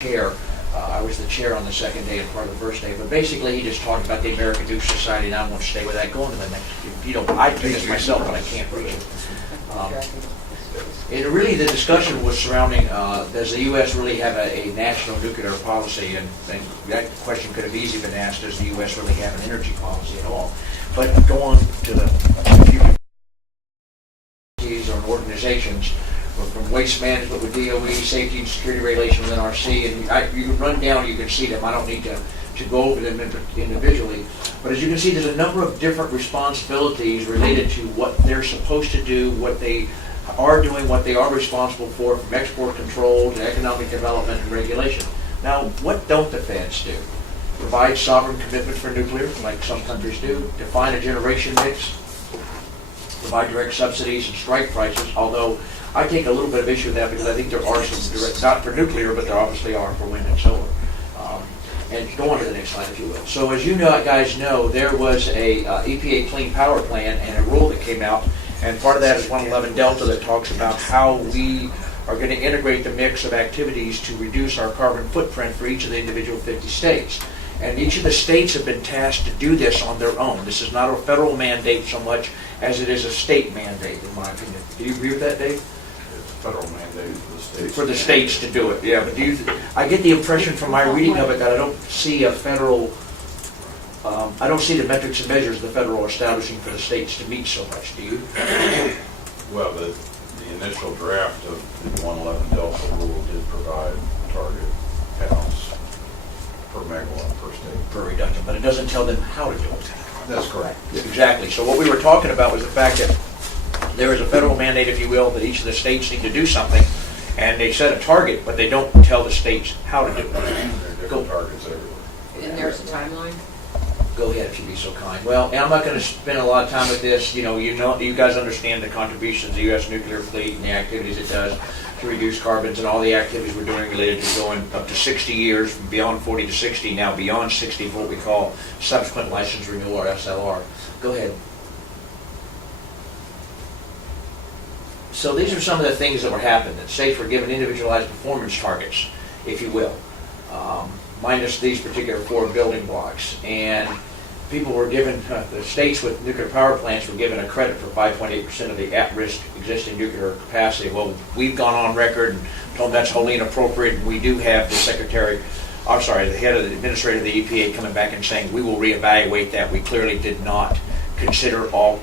chair. I was the chair on the second day and part of the first day, but basically he just talked about the American Nuke Society, and I won't stay with that. Going to the next, you know, I do this myself, but I can't reach it. And really the discussion was surrounding, does the U.S. really have a national nuclear policy? And that question could have easily been asked, does the U.S. really have an energy policy at all? But going to the or organizations, from waste management with DOE, safety and security regulation with NRC, and you can run down, you can see them. I don't need to go over them individually. But as you can see, there's a number of different responsibilities related to what they're supposed to do, what they are doing, what they are responsible for, from export control to economic development and regulation. Now, what don't the feds do? Provide sovereign commitment for nuclear, like some countries do, define a generation mix, provide direct subsidies and strike prices, although I take a little bit of issue with that because I think there are some direct, not for nuclear, but there obviously are for wind and solar. And go on to the next slide, if you will. So as you know, guys know, there was a EPA Clean Power Plan and a rule that came out, and part of that is 111 Delta that talks about how we are going to integrate the mix of activities to reduce our carbon footprint for each of the individual 50 states. And each of the states have been tasked to do this on their own. This is not a federal mandate so much as it is a state mandate, in my opinion. Do you agree with that, Dave? It's a federal mandate for the states. For the states to do it, yeah. But I get the impression from my reading of it that I don't see a federal, I don't see the metrics and measures the federal establishing for the states to meet so much. Do you? Well, the initial draft of the 111 Delta rule did provide target pounds per megawatt per state. Per reduction, but it doesn't tell them how to do it. That's correct. Exactly. So what we were talking about was the fact that there is a federal mandate, if you will, that each of the states need to do something, and they set a target, but they don't tell the states how to do it. There are different targets everywhere. And there's a timeline? Go ahead if you'd be so kind. Well, and I'm not going to spend a lot of time with this. You guys understand the contributions of the U.S. nuclear fleet and the activities it does to reduce carbons and all the activities we're doing related to going up to 60 years, from beyond 40 to 60, now beyond 60 for what we call subsequent license renewal, or SLR. Go ahead. So these are some of the things that were happening. That states were given individualized performance targets, if you will, minus these particular 4 building blocks. And people were given, the states with nuclear power plants were given a credit for 5.8% of the at-risk existing nuclear capacity. Well, we've gone on record and told them that's wholly inappropriate, and we do have the the head of the administrator of the EPA coming back and saying we will reevaluate that. We clearly did not consider all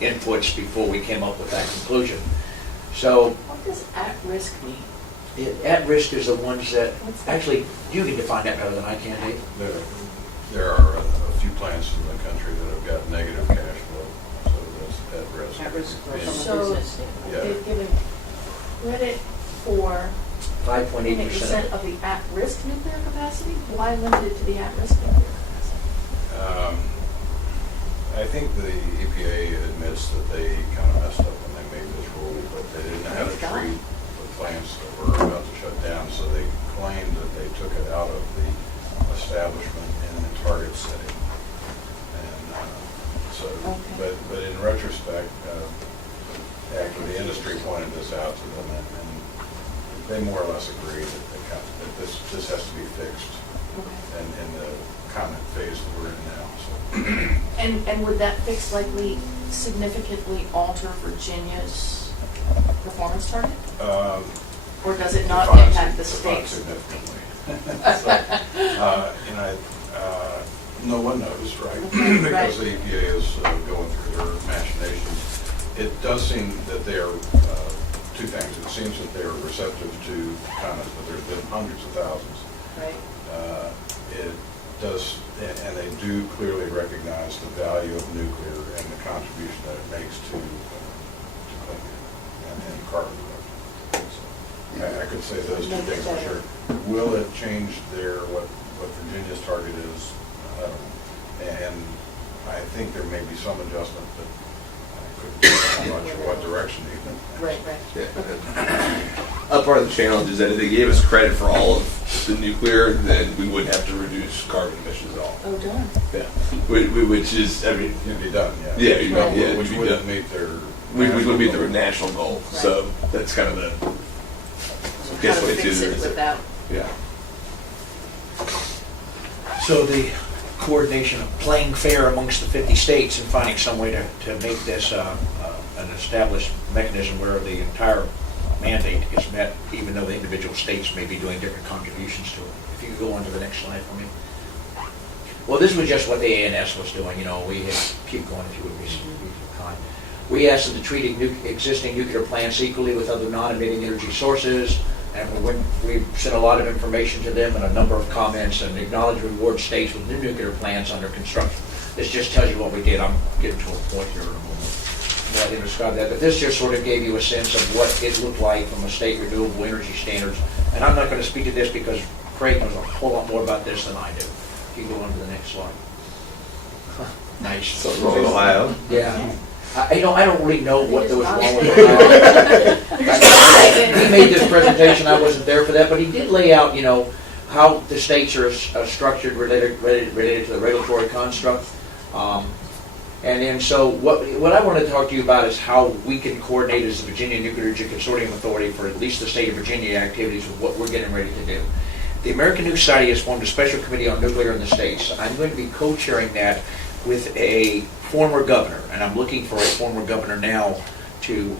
inputs before we came up with that conclusion. So, What does at-risk mean? at-risk is the ones that, actually, you can define that better than I can, Dave. There are a few plants in the country that have got negative cash flow, so that's at risk. At-risk from a So- business standpoint. Yeah. They've given credit for 5.8%. 20% of the at-risk nuclear capacity? Why limited to the at-risk nuclear capacity? I think the EPA admits that they kind of messed up when they made this rule, but they didn't know how to treat the plants that were about to shut down, so they claimed that they took it out of the establishment and the target setting. And but in retrospect, after the industry pointed this out to them, and they more or less agreed that this has to be fixed and in the comment phase that we're in now. So. And would that fix likely significantly alter Virginia's performance target? Or does it not impact the states? Significantly. No one knows, right? Because the EPA is going through their machinations. It does seem that they are two things. It seems that they are receptive to comments, but there's been hundreds of thousands. Right. It does, and they do clearly recognize the value of nuclear and the contribution that it makes to clean and carbon reduction. So I could say those two things for sure. Will it change what Virginia's target is? I don't know. And I think there may be some adjustment, but I couldn't tell much what direction even. Right. Part of the challenge is that if they gave us credit for all of the nuclear, then we wouldn't have to reduce carbon emissions at all. Oh, darn. Yeah, which is, I mean, It'd be done, yeah. Yeah, you'd be- Right. yeah, Which it'd be wouldn't done. meet their. we would meet the goal. national goal. Right. So that's kind of the How guess to what it's fix either. it without Yeah. So the coordination of playing fair amongst the 50 states and finding some way to make this an established mechanism where the entire mandate is met, even though the individual states may be doing different contributions to it. If you could go on to the next slide for me. Well, this was just what the ANS was doing. We had, keep going if you would be so kind. We asked them to treat existing nuclear plants equally with other non-emitting energy sources, and we sent a lot of information to them and a number of comments, and acknowledge reward states with new nuclear plants under construction. This just tells you what we did. I'm getting to a point here in a moment. I didn't describe that, but this just sort of gave you a sense of what it looked like from a state renewable energy standards. And I'm not going to speak to this because Craig knows a whole lot more about this than I do. You can go on to the next slide. Nice. Something wrong with Ohio? Yeah. I don't really know what was wrong with it. He made this presentation, I wasn't there for that, but he did lay out, how the states are structured related to the regulatory construct. And then so what I want to talk to you about is how we can coordinate as the Virginia Nuclear Energy Consortium Authority for at least the state of Virginia activities with what we're getting ready to do. The American Nuke Society has formed a special committee on nuclear in the states. I'm going to be co-chairing that with a former governor, and I'm looking for a former governor now to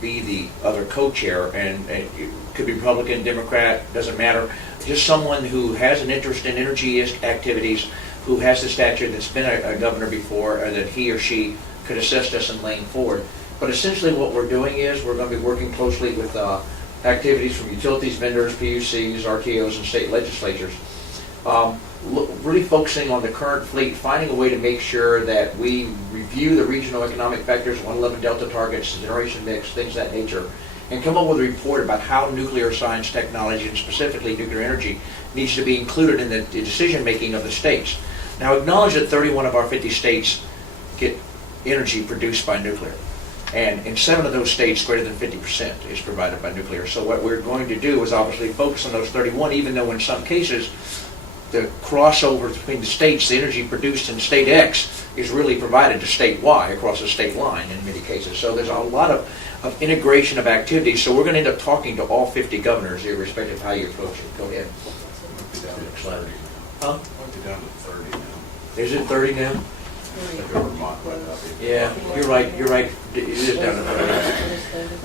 be the other co-chair, and it could be Republican, Democrat, doesn't matter. Just someone who has an interest in energy activities, who has the stature that's been a governor before, or that he or she could assist us in laying forward. But essentially what we're doing is we're going to be working closely with activities from utilities vendors, PUCs, RTOs, and state legislatures. Really focusing on the current fleet, finding a way to make sure that we review the regional economic factors, 111 Delta targets, the generation mix, things of that nature, and come up with a report about how nuclear science technology, and specifically nuclear energy, needs to be included in the decision-making of the states. Now, acknowledge that 31 of our 50 states get energy produced by nuclear. And in 7 of those states, greater than 50% is provided by nuclear. So what we're going to do is obviously focus on those 31, even though in some cases, the crossover between the states, the energy produced in state X is really provided to state Y across the state line in many cases. So there's a lot of integration of activities. So we're going to end up talking to all 50 governors, irrespective of how you approach it. Go ahead. Might be down to 30. Huh? Might be down to 30 now. Is it 30 now? I think Vermont might not be. Yeah, you're right. It is down to 30.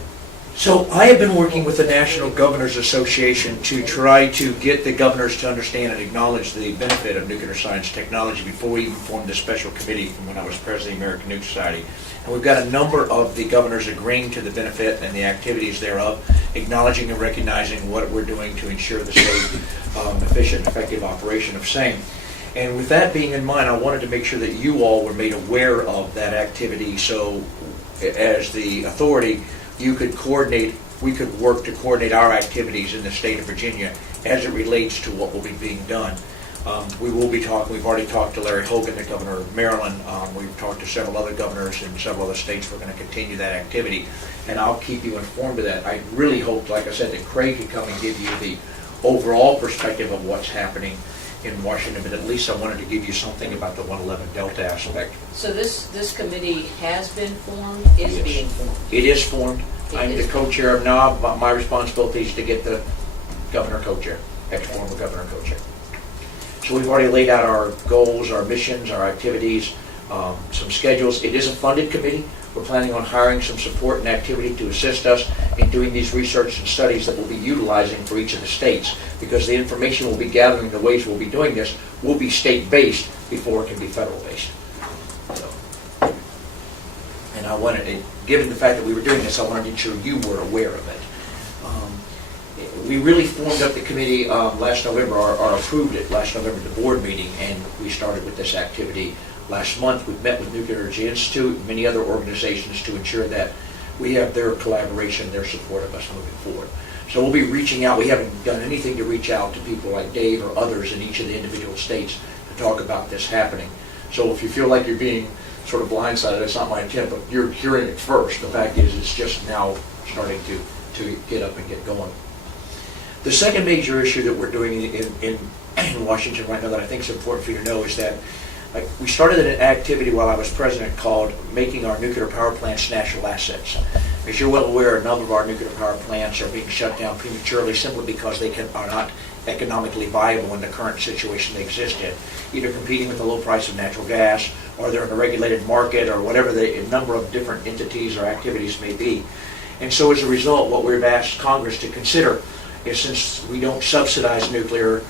So I have been working with the National Governors Association to try to get the governors to understand and acknowledge the benefit of nuclear science technology before we even formed this special committee from when I was president of the American Nuke Society. And we've got a number of the governors agreeing to the benefit and the activities thereof, acknowledging and recognizing what we're doing to ensure the safe, efficient, and effective operation of same. And with that being in mind, I wanted to make sure that you all were made aware of that activity, so as the authority, you could coordinate, we could work to coordinate our activities in the state of Virginia as it relates to what will be being done. We will be talking, we've already talked to Larry Hogan, the governor of Maryland. We've talked to several other governors in several other states. We're going to continue that activity, and I'll keep you informed of that. I really hope, like I said, that Craig could come and give you the overall perspective of what's happening in Washington, but at least I wanted to give you something about the 111 Delta aspect. So this committee has been formed, is Yes. being formed? It is formed. It I'm is the co-chair of NOB. My responsibility is to get the governor co-chair, ex-former governor co-chair. So we've already laid out our goals, our missions, our activities, some schedules. It is a funded committee. We're planning on hiring some support and activity to assist us in doing these research and studies that we'll be utilizing for each of the states, because the information we'll be gathering, the ways we'll be doing this, will be state-based before it can be federal-based. So, and I wanted, given the fact that we were doing this, I wanted to ensure you were aware of it. We really formed up the committee last November, or approved it last November at the board meeting, and we started with this activity last month. We've met with Nuclear Energy Institute and many other organizations to ensure that we have their collaboration, their support of us moving forward. So we'll be reaching out. We haven't done anything to reach out to people like Dave or others in each of the individual states to talk about this happening. So if you feel like you're being sort of blindsided, that's not my intent, but you're hearing it first. The fact is, it's just now starting to get up and get going. The second major issue that we're doing in Washington right now that I think is important for you to know is that we started an activity while I was president called Making Our Nuclear Power Plants National Assets. As you're well aware, a number of our nuclear power plants are being shut down prematurely simply because they are not economically viable in the current situation they exist in, either competing with the low price of natural gas, or they're in a regulated market, or whatever the number of different entities or activities may be. And so as a result, what we've asked Congress to consider is, since we don't subsidize nuclear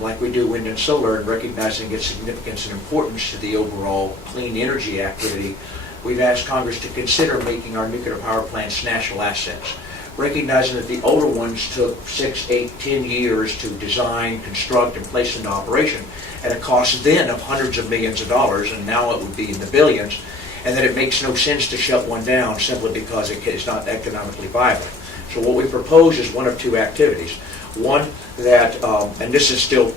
like we do wind and solar, and recognizing its significance and importance to the overall clean energy activity, we've asked Congress to consider making our nuclear power plants national assets, recognizing that the older ones took 6, 8, 10 years to design, construct, and place into operation at a cost then of hundreds of millions of dollars, and now it would be in the billions, and that it makes no sense to shut one down simply because it is not economically viable. So what we propose is one of two activities. One that, and this is still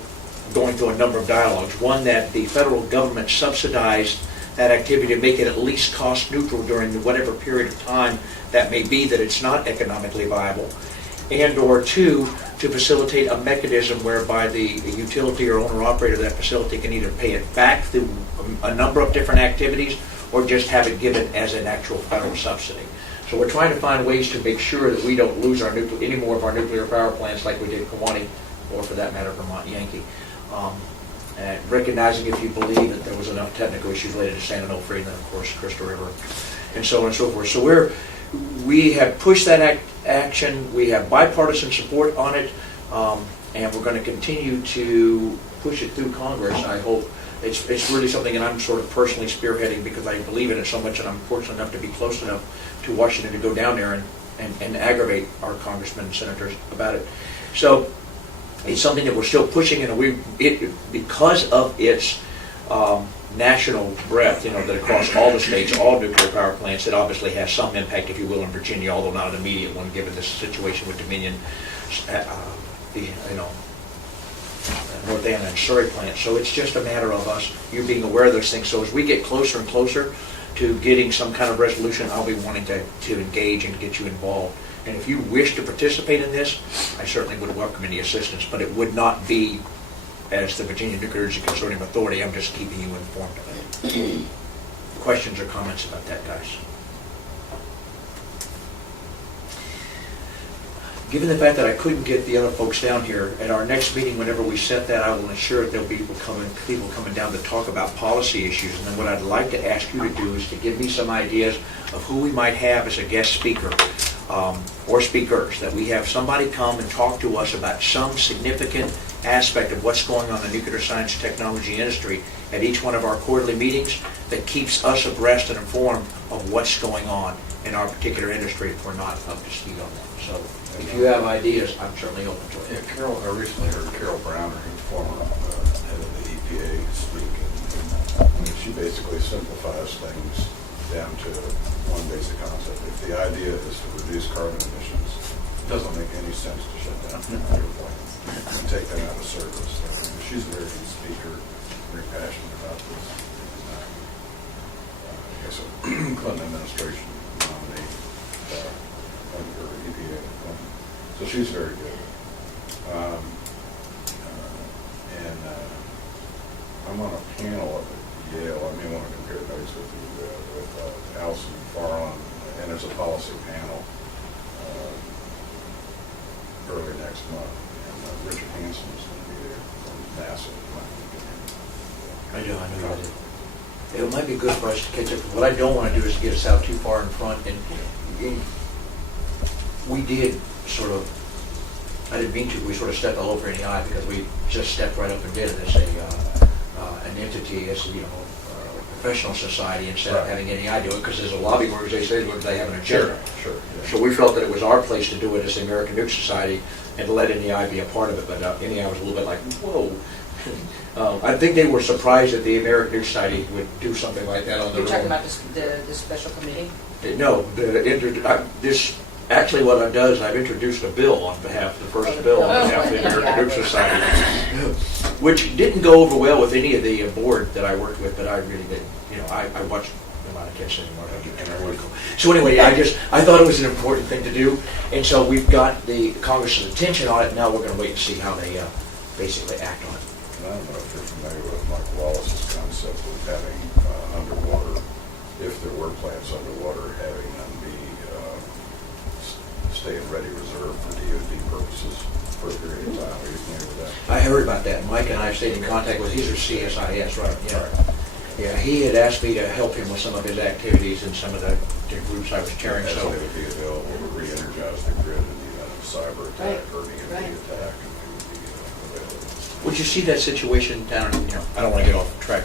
going through a number of dialogues, one that the federal government subsidized that activity to make it at least cost neutral during whatever period of time that may be that it's not economically viable, and or two, to facilitate a mechanism whereby the utility or owner operator of that facility can either pay it back through a number of different activities or just have it given as an actual federal subsidy. So we're trying to find ways to make sure that we don't lose any more of our nuclear power plants like we did Kewanee, or for that matter, Vermont Yankee. And recognizing, if you believe, that there was enough technical issues related to San Onofre and then, of course, Crystal River, and so on and so forth. So we have pushed that action. We have bipartisan support on it, and we're going to continue to push it through Congress. I hope it's really something that I'm sort of personally spearheading because I believe in it so much, and I'm fortunate enough to be close enough to Washington to go down there and aggravate our congressmen and senators about it. So it's something that we're still pushing, and because of its national breadth, that across all the states, all nuclear power plants, it obviously has some impact, if you will, in Virginia, although not an immediate one, given this situation with Dominion, North Anna and Surrey plants. So it's just a matter of us, you being aware of those things. So as we get closer and closer to getting some kind of resolution, I'll be wanting to engage and get you involved. And if you wish to participate in this, I certainly would welcome any assistance, but it would not be as the Virginia Nuclear Energy Consortium Authority. I'm just keeping you informed of it. Questions or comments about that, guys? Given the fact that I couldn't get the other folks down here, at our next meeting, whenever we set that, I will ensure that there'll be people coming down to talk about policy issues. And then what I'd like to ask you to do is to give me some ideas of who we might have as a guest speaker, or speakers, that we have somebody come and talk to us about some significant aspect of what's going on in the nuclear science technology industry at each one of our quarterly meetings that keeps us abreast and informed of what's going on in our particular industry if we're not up to speed on that. So if you have ideas, I'm certainly open to it. Yeah, I recently heard Carol Browner, who's former head of the EPA, speak, and she basically simplifies things down to one basic concept. If the idea is to reduce carbon emissions, it doesn't make any sense to shut down nuclear plants and take them out of service. So, she's a very good speaker, very passionate about this. I guess a Clinton administration nominee under EPA. So she's very good. And I'm on a panel up at Yale. I may want to compare notes with you, with Allison Farron, and there's a policy panel early next month. And Richard Hansen is going to be there from NASA. I know you do. It might be good for us to catch up. What I don't want to do is get us out too far in front. And we did sort of, I didn't mean to, we sort of stepped all over any eye because we just stepped right up and did it as an entity, as a professional society, instead of having NEI do it, because there's a lobby organization where they have an agenda. Sure. Yeah. So we felt that it was our place to do it as the American Nuke Society and to let NEI be a part of it, but NEI was a little bit like, whoa. I think they were surprised that the American Nuke Society would do something like that on their own. You're talking about the special committee? No, this actually what I've done is I've introduced a bill on behalf, the first bill on behalf of the American Nuke Society, which didn't go over well with any of the board that I worked with, but I really did. I watched them on attention anymore. So anyway, I thought it was an important thing to do, and so we've got the Congress's attention on it. Now we're going to wait and see how they basically act on it. And I don't know if you're familiar with Mike Wallace's concept of having underwater, if there were plants underwater, having them be stay in ready reserve for DOD purposes. for a period of time. Are you familiar with that? I heard about that. Mike and I stayed in contact with, these are CSIS, right? Yeah. Right. Yeah, he had asked me to help him with some of his activities and some of the groups I was chairing, As so. they would be available to re-energize the grid in the event of cyber attack Right, or an EMP right. attack, and they would be available. Would you see that situation down, in, I don't want to get off track